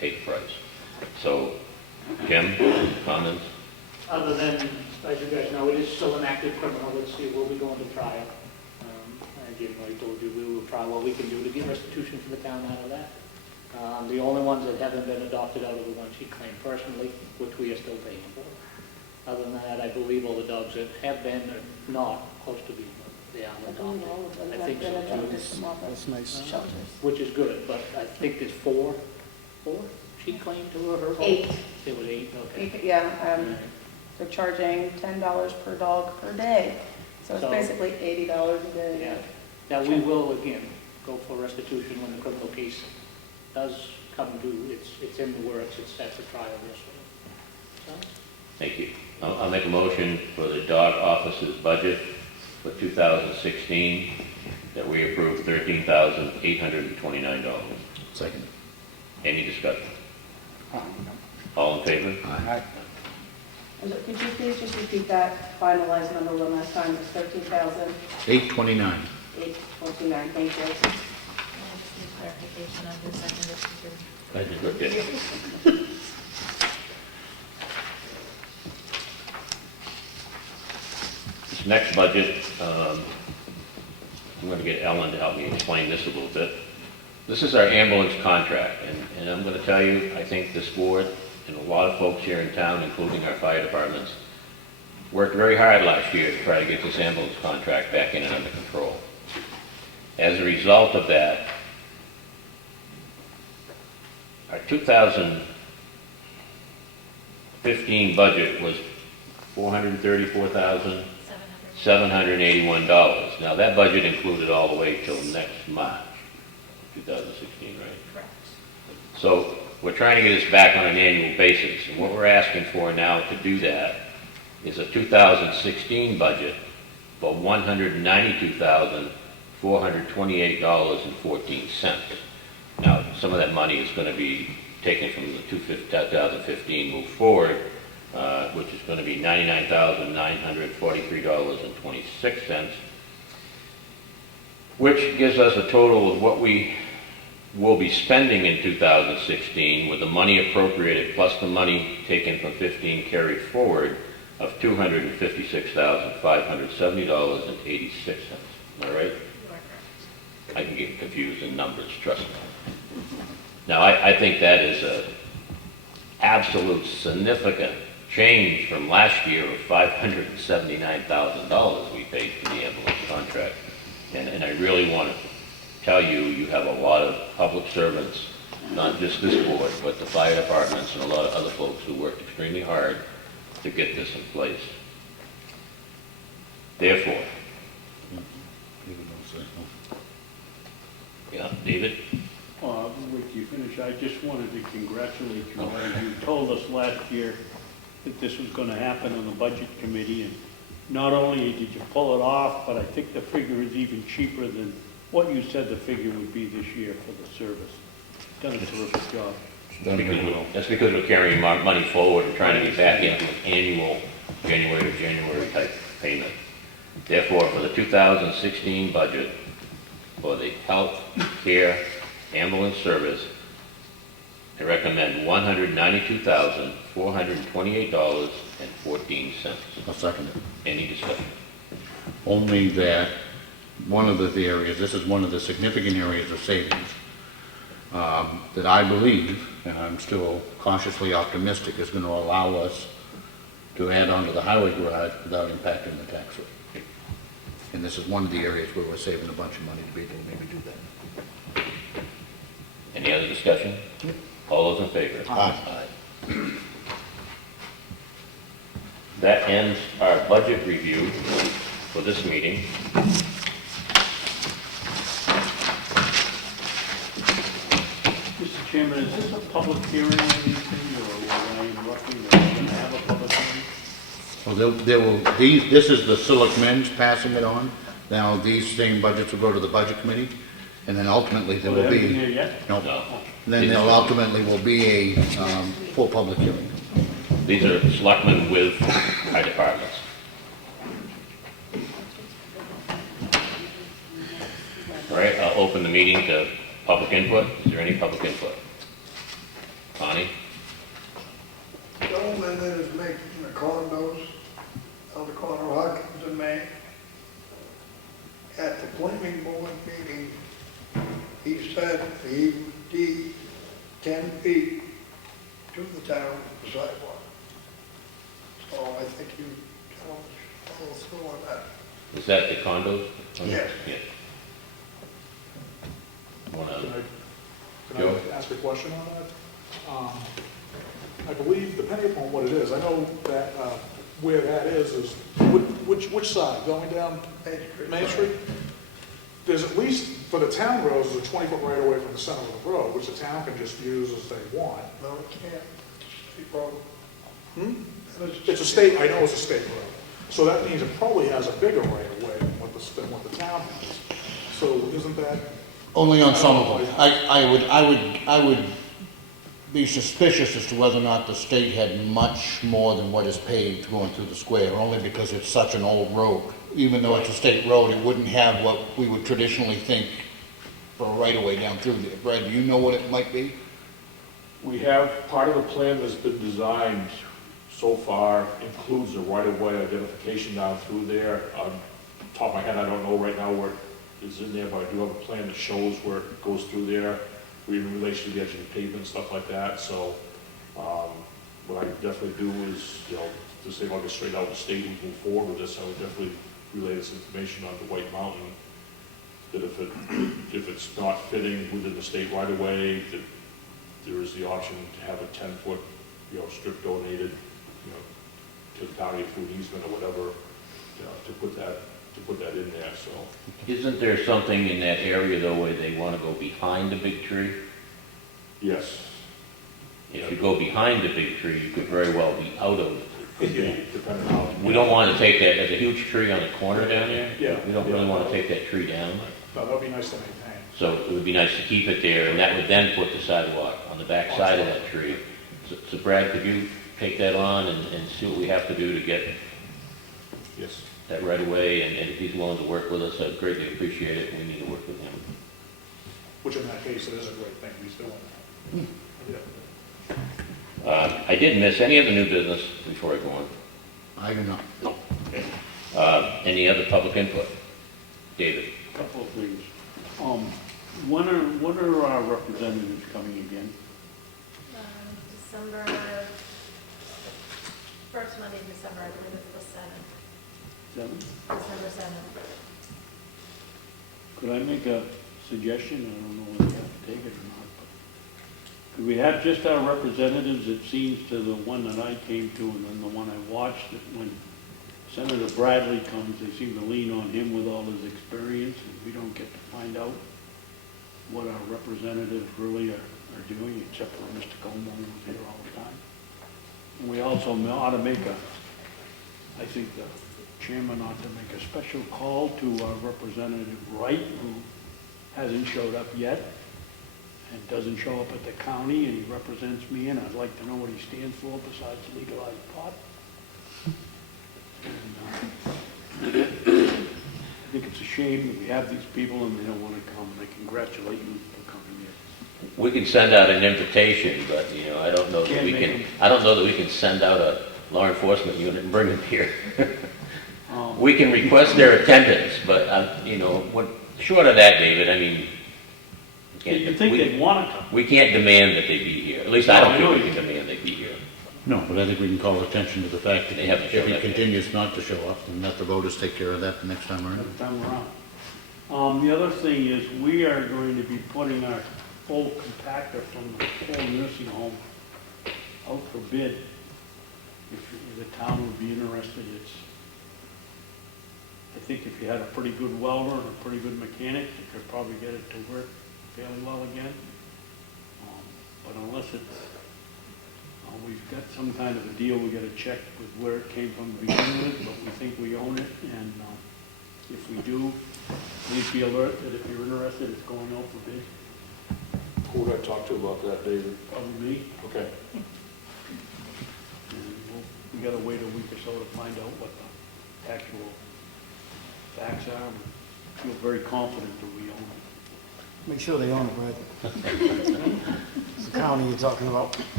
pay the price. So, Jim, comments? Other than, as you guys know, it is still an active criminal. It will be going to trial. And Jim already told you we will try what we can do to get restitution for the town out of that. The only ones that haven't been adopted out of the ones he claimed personally, which we are still paying for. Other than that, I believe all the dogs that have been are not close to being, they are adopted. I think so too, That's nice. which is good, but I think there's four she claimed to her. 8. It was 8, okay. Yeah, they're charging $10 per dog per day, so it's So- basically $80 a day. Yeah. Now, we will, again, go for restitution when the criminal case does come due. It's in the works, it's set for trial this week. So, Thank you. I'll make a motion for the dog officer's budget for 2016 that we approve $13,829. Second. Any discussion? All in favor? Aye. And could you please just repeat that finalized number one last time? It's 829. 13,829. Thank you. And I just need clarification on the second issue. I just looked at it. This next budget, I'm going to get Ellen to help me explain this a little bit. This is our ambulance contract, and I'm going to tell you, I think this board and a lot of folks here in town, including our fire departments, worked very hard last year to try to get this ambulance contract back in and under control. As a result of that, our 2015 budget was $434,781. Now, that budget included all the way till next March, 2016, right? Correct. So we're trying to get this back on an annual basis, and what we're asking for now to do that is a 2016 budget for $192,428.14. Now, some of that money is going to be taken from the 2015 move forward, which is going to be $99,943.26, which gives us a total of what we will be spending in 2016 with the money appropriated plus the money taken from 15 carried forward of $256,570.86. Am I right? You are correct. I can get confused in numbers, trust me. Now, I think that is a absolute significant change from last year of $579,000 we paid for the ambulance contract. And I really want to tell you, you have a lot of public servants, not just this board, but the fire departments and a lot of other folks who worked extremely hard to get this in place. Therefore, yeah, David? you finish, I just wanted to congratulate you. You told us last year that this was gonna happen on the budget committee, and not only did you pull it off, but I think the figure is even cheaper than what you said the figure would be this year for the service. Done a terrific job. That's because we're carrying money forward and trying to get back into an annual January to January type payment. Therefore, for the 2016 budget, for the health care ambulance service, I recommend $192,428.14. I'll second it. Any discussion? Only that one of the areas, this is one of the significant areas of savings that I believe, and I'm still cautiously optimistic, is going to allow us to add on to the highway garage without impacting the tax rate. And this is one of the areas where we're saving a bunch of money to be able to maybe do that. Any other discussion? All those in favor? Aye. That ends our budget review for this meeting. Mr. Chairman, is this a public hearing or anything, or will I interrupt you? Are we gonna have a public hearing? So there will, this is the Selectmen's passing it on. Now, these same budgets will go to the budget committee, and then ultimately there will Well, they haven't be, been here yet? no, No. then there ultimately will be a full public hearing. These are selectmen with high departments. All right, I'll open the meeting to public input. Is there any public input? Connie? Gentleman that is making the condos on the corner of Hawkins and Main, at the planning board meeting, he said he would deed 10 feet to the town sidewalk. So I think you tell us, follow through on that. Is that the condos? Yes. Yes. Wanna- Can Joe? I ask a question on that? I believe, depending upon what it is, I know that where that is which side? Going down Main Street? There's at least, for the town roads, there's a 20-foot right away from the center of the road, which the town can just use as they want. No, it can't. State road. That is- It's a state, I know it's a state road. So that means it probably has a bigger right of way than what the town has. So isn't that? Only on some of them. I would be suspicious as to whether or not the state had much more than what is paved going through the square, only because it's such an old road. Even though it's a state road, it wouldn't have what we would traditionally think for a right-of-way down through there. Brad, do you know what it might be? We have, part of the plan that's been designed so far includes a right-of-way identification down through there. On top of my head, I don't know right now where it is in there, but I do have a plan that shows where it goes through there, in relation to the edge of the pavement, stuff like that. So what I would definitely do is, to say if I go straight out of the state and move forward with this, I would definitely relay this information on to White Mountain, that if it's not fitting within the state right-of-way, that there is the option to have a 10-foot, strip donated, to the county through an easement or whatever, to put that in there, so. Isn't there something in that area though where they want to go behind the big tree? Yes. If you go behind the big tree, you could very well be out of it. Depending on how. We don't want to take that, there's a huge tree on the corner down there. Yeah. We don't really want to take that tree down. No, that would be nice to maintain. So it would be nice to keep it there, and that would then put the sidewalk on the back side of that tree. So Brad, could you take that on and see what we have to do to get Yes. that right away? And if he's willing to work with us, I'd greatly appreciate it. We need to work with him. Which in that case, it is a great thing he's doing. Yeah. I did miss any other new business before I go on. I do not. Any other public input? David? Couple of things. When are our representatives coming again? December, first Monday in December, I believe it's the 7th. 7? December 7th. Could I make a suggestion? I don't know whether you have to take it or not. But could we have just our representatives, it seems, to the one that I came to and then the one I watched, that when Senator Bradley comes, they seem to lean on him with all his experience, and we don't get to find out what our representatives really are doing, except for Mr. Comeau, who's here all the time. And we also ought to make I think the chairman ought to make a special call to our Representative Wright, who hasn't showed up yet and doesn't show up at the county, and he represents me, and I'd like to know what he stands for besides legalized pot. And, I think it's a shame that we have these people and they don't want to come, and I congratulate you for coming here. We can send out an invitation, but, I don't know that Can't we make can, them. I don't know that we can send out a law enforcement unit and bring them here. We can request their attendance, but, short of that, David, I mean, You'd think they'd want to come. we can't demand that they be here. At least I No, don't I think know we you can demand they be here. No, but I think we can call attention to the fact that They haven't if showed he up yet. continues not to show up, then let the voters take care of that the next time around. Every time around. The other thing is, we are going to be putting our full compactor from the full nursing home out for bid. If the town would be interested, I think if you had a pretty good welder and a pretty good mechanic, you could probably get it to work fairly well again. But unless we've got some kind of a deal, we gotta check with where it came from to begin with, but we think we own it, and if we do, please be alert that if you're interested, it's going out for bid. Who would I talk to about that, David? Probably me, Okay. and we gotta wait a week or so to find out what the actual facts are. We feel very confident that we own it. Make sure they own it, Brad. It's the county you're talking about.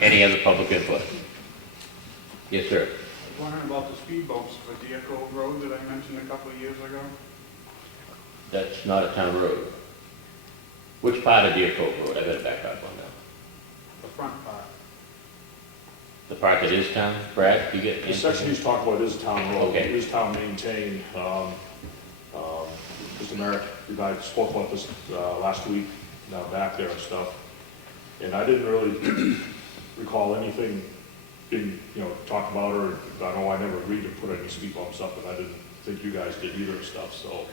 Any other public input? Yes, sir. I was wondering about the speed bumps for Deer Cove Road that I mentioned a couple of years ago. That's not a town road. Which part of Deer Cove Road? I better back up on that. The front part. The part that is town, Brad, you get? The section he's talking about is town road. Okay. It is town maintained. Mr. Merrick, you guys spoke about this last week, now back there and stuff. And I didn't really recall anything being, talked about, or I know I never agreed to put any speed bumps up, and I didn't think you guys did either and stuff, so,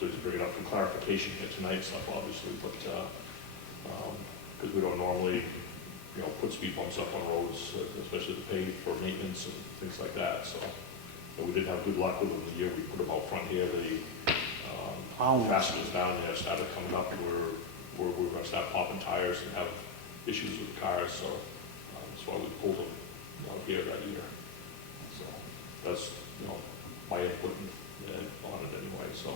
just bring it up for clarification here tonight and stuff, obviously, but, because we don't normally, put speed bumps up on roads, especially to pay for maintenance and things like that, so. But we didn't have good luck with them the year we put them out front here, the fasteners down there started coming up, we're gonna start popping tires and have issues with cars, so that's why we pulled them out here that year. So that's, my input on it anyway, so.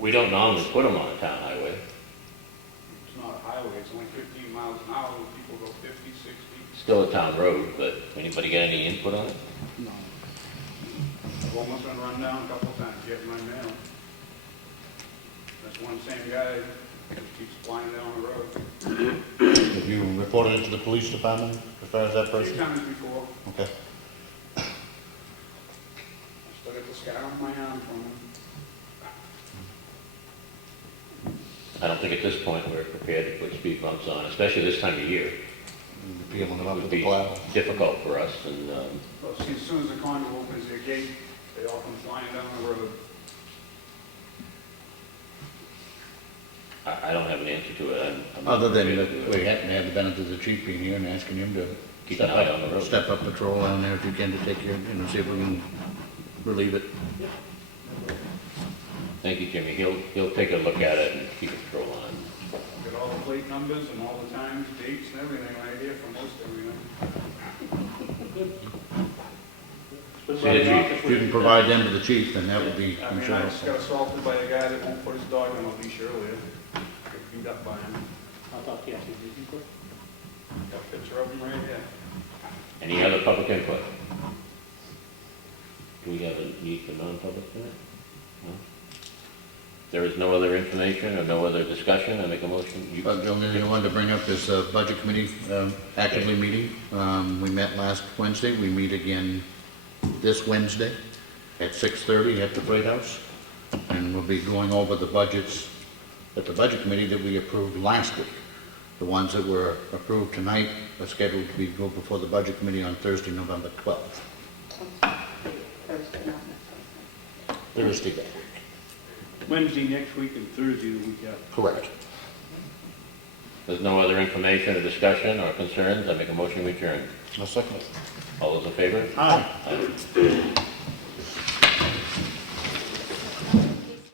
We don't normally put them on a town highway. It's not a highway, it's only 15 miles an hour, when people go 50, 60. Still a town road, but anybody got any input on it? No. I've almost been run down a couple of times getting my mail. That's one same guy, just keeps flying down the road. Have you reported it to the police department as far as that A person? few times before, Okay. I still got the scar on my arm from him. I don't think at this point we're prepared to put speed bumps on, especially this time of year. Peeling them It up would with the be plow. difficult for us, and Well, see, as soon as the condo opens their gate, they all come flying down the road. I don't have an answer to it. I'm Other than, prepared to we had to have the benefit of the chief being here and asking him to Keep an eye on the road. step up patrol down there if you can to take care, see if we can relieve it. Thank you, Jimmy. He'll take a look at it and keep a control on it. Got all the plate numbers and all the times, dates and everything right here for most everything. If you can provide them to the chief, then that would be, I I'm mean, sure. I just got assaulted by a guy that won't put his dog on a leash earlier. Got beat up by him. I thought, yes, you did input. Got a picture of him right here. Any other public input? Do we have a need for non-public tonight? No? There is no other information or no other discussion, I make a motion. The only thing I wanted to bring up is the budget committee actively meeting. We met last Wednesday, we meet again this Wednesday at 6:30 at the Freight House. And we'll be going over the budgets at the budget committee that we approved last week. The ones that were approved tonight are scheduled to go before the budget committee on Thursday, November 12th. Thursday, not next Thursday. Thursday that week. Wednesday next week and Thursday the week after. Correct. There's no other information or discussion or concerns, I make a motion to adjourn. I'll second it. All those in favor? Aye.